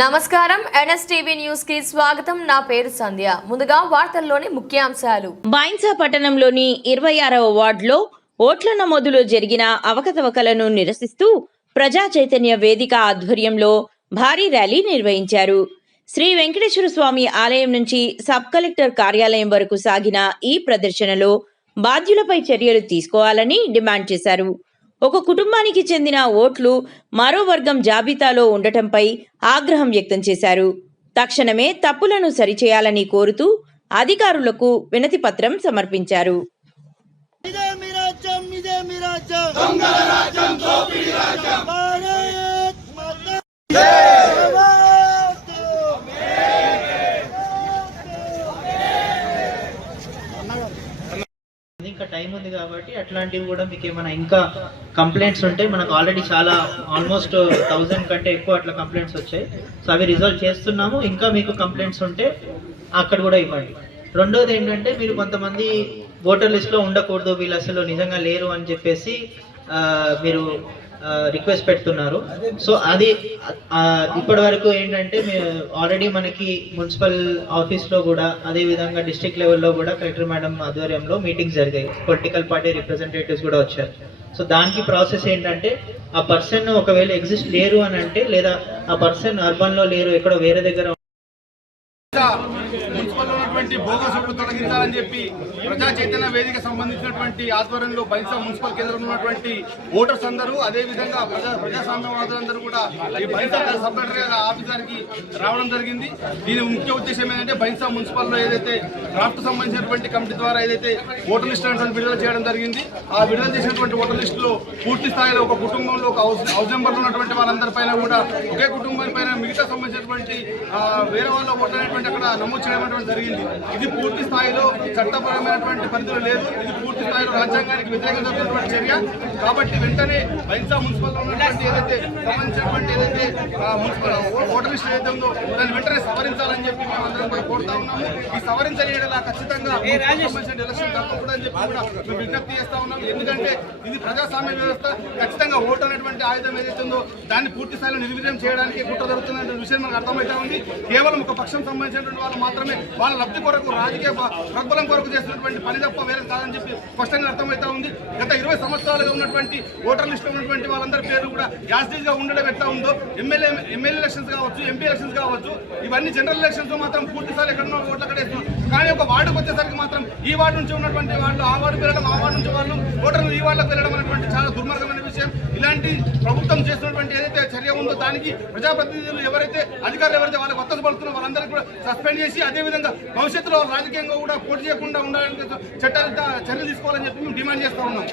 నమస్కారం NSTV news కి స్వాగతం. నా పేరు సంధ్య. ముందుగా వార్తల్లోని ముఖ్యాంశాలు. బైన్సా పట్టణంలోని 26వ వార్డులో ఓట్ల నమోదులో జరిగిన అవకతవకలను నిరసిస్తూ ప్రజా చైతన్య వేదిక ఆధ్వర్యంలో భారీ ర్యాలీ నిర్వహించారు. శ్రీ వెంకటేశ్వర స్వామి ఆలయం నుంచి సబ్ కలెక్టర్ కార్యాలయం వరకు సాగిన ఈ ప్రదర్శనలో బాధ్యులపై చర్యలు తీసుకోవాలని డిమాండ్ చేశారు. ఒక కుటుంబానికి చెందిన ఓట్లు మరో వర్గం జాబితాలో ఉండటంపై ఆగ్రహం వ్యక్తం చేశారు. తక్షణమే తప్పులను సరిచేయాలని కోరుతూ అధికారులకు వినతి పత్రం సమర్పించారు. ఇంకా టైం ఉంది కాబట్టి అట్లాంటివి కూడా మీకు ఏమైనా ఇంకా కంప్లైంట్స్ ఉంటే మనకు ఆల్రెడీ చాలా ఆల్మోస్ట్ 1000 కంటే ఎక్కువ అట్లా కంప్లైంట్స్ వచ్చాయి. సో అవి రిజాల్వ్ చేస్తున్నాము. ఇంకా మీకు కంప్లైంట్స్ ఉంటే అక్కడ కూడా ఇవ్వండి. రెండోది ఏంటంటే మీరు కొంతమంది ఓటర్ లిస్ట్లో ఉండకూడదు, వీళ్ళు అసలు నిజంగా లేరు అని చెప్పేసి మీరు రిక్వెస్ట్ పెడుతున్నారు. సో అది ఇప్పటి వరకు ఏంటంటే ఆల్రెడీ మనకి మున్సిపల్ ఆఫీస్లో కూడా అదే విధంగా డిస్ట్రిక్ట్ లెవెల్లో కూడా కలెక్టర్ మేడం ఆధ్వర్యంలో మీటింగ్స్ జరిగాయి. పొలిటికల్ పార్టీ రిప్రజెంటేటివ్స్ కూడా వచ్చారు. సో దానికి ప్రాసెస్ ఏంటంటే ఆ పర్సన్ ఒకవేళ ఎగ్జిస్ట్ లేరు అని అంటే, లేదా ఆ పర్సన్ అర్బన్లో లేరు, ఎక్కడో వేరే దగ్గర మున్సిపల్లో ఉన్నటువంటి బోగసులు తొలగించాలని చెప్పి ప్రజా చైతన్య వేదిక సంబంధించినటువంటి ఆధ్వర్యంలో బైన్సా మున్సిపల్ కేంద్రంలో ఉన్నటువంటి ఓటర్స్ అందరూ, అదేవిధంగా ప్రజాస్వామ్యవాదులందరూ కూడా ఈ బైన్సా సబ్ కలెక్టర్ ఆఫీసర్కి రావడం జరిగింది. దీని ముఖ్య ఉద్దేశం ఏంటంటే బైన్సా మున్సిపల్లో ఏదైతే డ్రాఫ్ట్ సంబంధించినటువంటి కమిటీ ద్వారా ఏదైతే ఓటర్ లిస్ట్ అని విడుదల చేయడం జరిగింది, ఆ విడుదల చేసినటువంటి ఓటర్ లిస్టులో పూర్తి స్థాయిలో ఒక కుటుంబంలో ఒక హౌస్ నెంబర్లో ఉన్నటువంటి వాళ్ళందరిపైన కూడా ఒకే కుటుంబం పైన మిగతా సంబంధించినటువంటి వేరే వాళ్ళ ఓటర్ అనేటువంటి అక్కడ నమోదు చేయడం జరిగింది. ఇది పూర్తి స్థాయిలో చట్టపరమైనటువంటి పరిధిలో లేదు. ఇది పూర్తి స్థాయిలో రాజ్యాంగానికి వ్యతిరేకంగా జరుగుతున్నటువంటి చర్య. కాబట్టి వెంటనే బైన్సా మున్సిపల్ ఉన్నటువంటి ఏదైతే సంబంధించినటువంటి ఏదైతే మున్సిపల్ ఓటర్ లిస్ట్ ఏదైతే ఉందో దాన్ని వెంటనే సవరించాలని చెప్పి మేము అందరం కూడా కోరుతా ఉన్నాము. ఈ సవరించలేలా ఖచ్చితంగా సంబంధించిన ఎలక్షన్ జరగకూడదని చెప్పి కూడా మేము విజ్ఞప్తి చేస్తా ఉన్నాము. ఎందుకంటే ఇది ప్రజాస్వామ్య వ్యవస్థ. ఖచ్చితంగా ఓటు అనేటువంటి ఆయుధం ఏదైతే ఉందో దాన్ని పూర్తి స్థాయిలో నిర్వీర్యం చేయడానికి కుట్ర జరుగుతున్న విషయం మనకు అర్థమవుతా ఉంది. కేవలం ఒక పక్షం సంబంధించినటువంటి వాళ్ళు మాత్రమే వాళ్ళ లబ్ధి కొరకు, రాజకీయ ప్రతిఫలం కొరకు చేస్తున్నటువంటి పని తప్ప వేరే కాదని చెప్పి స్పష్టంగా అర్థమవుతా ఉంది. గత 20 సంవత్సరాలుగా ఉన్నటువంటి ఓటర్ లిస్ట్ ఉన్నటువంటి వాళ్ళందరి పేర్లు కూడా యాజిటీగా ఉండడం ఎట్లా ఉందో, ఎమ్మెల్యే ఎలక్షన్స్ కావచ్చు, ఎంపీ ఎలక్షన్స్ కావచ్చు, ఇవన్నీ జనరల్ ఎలక్షన్స్ మాత్రం పూర్తి స్థాయి ఎక్కడ ఓట్లు అక్కడ వేస్తున్నాం. కానీ ఒక వార్డుకు వచ్చేసరికి మాత్రం ఈ వార్డు నుంచి ఉన్నటువంటి వాళ్ళు ఆ వార్డు వెళ్ళడం, ఆ వార్డు నుంచి వాళ్ళు ఓటర్లు ఈ వాళ్ళకి వెళ్ళడం అనేటువంటి చాలా దుర్మార్గమైన విషయం. ఇలాంటి ప్రభుత్వం చేస్తున్నటువంటి ఏదైతే చర్య ఉందో దానికి ప్రజాప్రతినిధులు ఎవరైతే అధికారులు ఎవరైతే వాళ్ళకి ఒత్తిడి పడుతున్నారో వాళ్ళందరికీ కూడా సస్పెండ్ చేసి, అదేవిధంగా భవిష్యత్తులో రాజకీయంగా కూడా పోటీ చేయకుండా ఉండాలని చర్యలు తీసుకోవాలని చెప్పి మేము డిమాండ్ చేస్తూ ఉన్నాం.